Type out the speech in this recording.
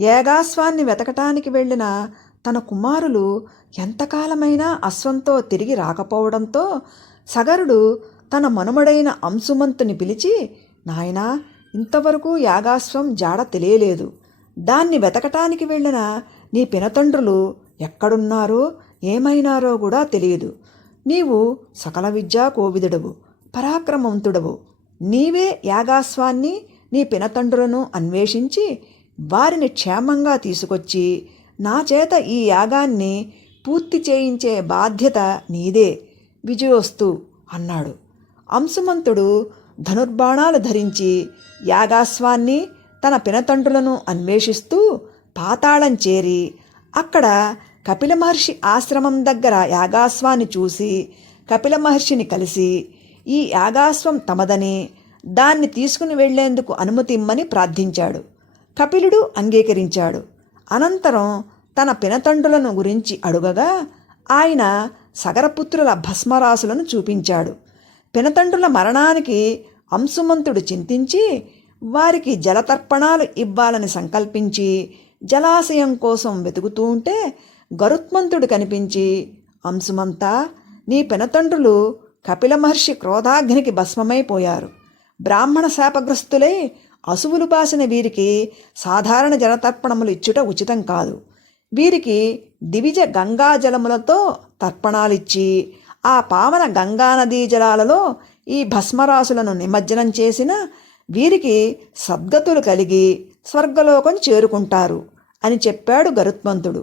యాగాశ్వాన్ని వెతకటానికి వెళ్ళిన తన కుమారులు ఎంతకాలమైనా అశ్వంతో తిరిగి రాకపోవడంతో సగరుడు తన మనుమడైన అంశుమంతుని పిలిచి, నాయనా, ఇంతవరకు యాగాశ్వం జాడ తెలియలేదు. దాన్ని వెతకటానికి వెళ్ళిన నీ పినతండ్రులు ఎక్కడున్నారో ఏమైనారో కూడా తెలియదు. నీవు సకల విద్యా కోవిదుడవు, పరాక్రమవంతుడవు. నీవే యాగాశ్వాన్ని నీ పినతండ్రులను అన్వేషించి వారిని క్షేమంగా తీసుకొచ్చి నా చేత ఈ యాగాన్ని పూర్తి చేయించే బాధ్యత నీదే. విజయోస్తు అన్నాడు. అంశుమంతుడు ధనుర్బాణాలు ధరించి యాగాశ్వాన్ని తన పినతండ్రులను అన్వేషిస్తూ పాతాళం చేరి అక్కడ కపిల మహర్షి ఆశ్రమం దగ్గర యాగాశ్వాన్ని చూసి కపిల మహర్షిని కలిసి ఈ యాగాశ్వం తమదని, దాన్ని తీసుకుని వెళ్లేందుకు అనుమతి ఇమ్మని ప్రార్థించాడు. కపిలుడు అంగీకరించాడు. అనంతరం తన పినతండ్రులను గురించి అడుగగా ఆయన సగరపుత్రుల భస్మరాశులను చూపించాడు. పినతండ్రుల మరణానికి అంశుమంతుడు చింతించి వారికి జలతర్పణాలు ఇవ్వాలని సంకల్పించి జలాశయం కోసం వెతుకుతూ ఉంటే గరుత్మంతుడు కనిపించి, అంశుమంతా, నీ పినతండ్రులు కపిల మహర్షి క్రోధాగ్నికి భస్మమైపోయారు. బ్రాహ్మణ శాపగ్రస్తులై అసువులు బాసిన వీరికి సాధారణ జలతర్పణములు ఇచ్చుట ఉచితం కాదు. వీరికి దివిజ గంగాజలములతో తర్పణాలిచ్చి ఆ పావన గంగానదీ జలాలలో ఈ భస్మరాశులను నిమజ్జనం చేసిన వీరికి సద్గతులు కలిగి స్వర్గలోకం చేరుకుంటారు అని చెప్పాడు గరుత్మంతుడు.